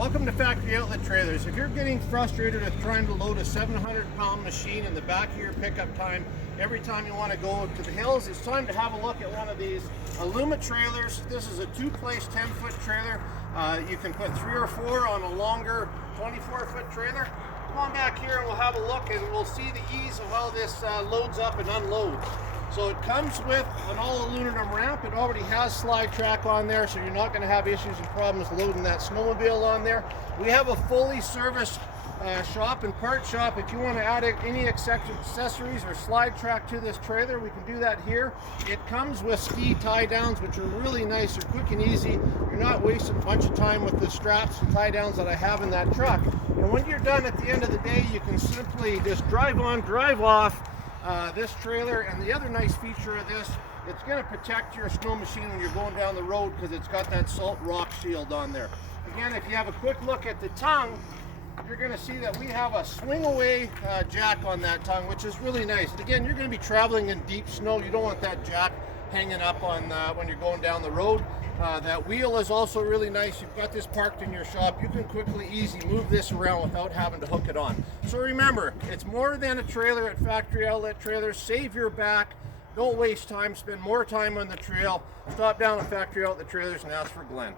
Welcome to Factory Outlet Trailers. If you're getting frustrated with trying to load a 700-pound machine in the back of your pickup time every time you want to go to the hills, it's time to have a look at one of these Aluma trailers. This is a two-place 10-foot trailer. You can put 3 or 4 on a longer 24-foot trailer. Come on back here and we'll have a look and we'll see the ease of how this loads up and unloads. So it comes with an all aluminum ramp. It already has slide track on there, so you're not going to have issues and problems loading that snowmobile on there. We have a fully serviced shop and part shop. If you want to add any accessories or slide track to this trailer, we can do that here. It comes with ski tie downs, which are really nice. They're quick and easy. You're not wasting a bunch of time with the straps and tie downs that I have in that truck. And when you're done at the end of the day, you can simply just drive on, drive off this trailer. And the other nice feature of this, it's going to protect your snow machine when you're going down the road because it's got that salt rock shield on there. Again, if you have a quick look at the tongue, you're going to see that we have a swing away jack on that tongue, which is really nice. And again, you're going to be traveling in deep snow. You don't want that jack hanging up on when you're going down the road. That wheel is also really nice. You've got this parked in your shop. You can quickly, easy move this around without having to hook it on. So remember, it's more than a trailer at Factory Outlet Trailers. Save your back. Don't waste time. Spend more time on the trail. Stop down at Factory Outlet Trailers and ask for Glenn.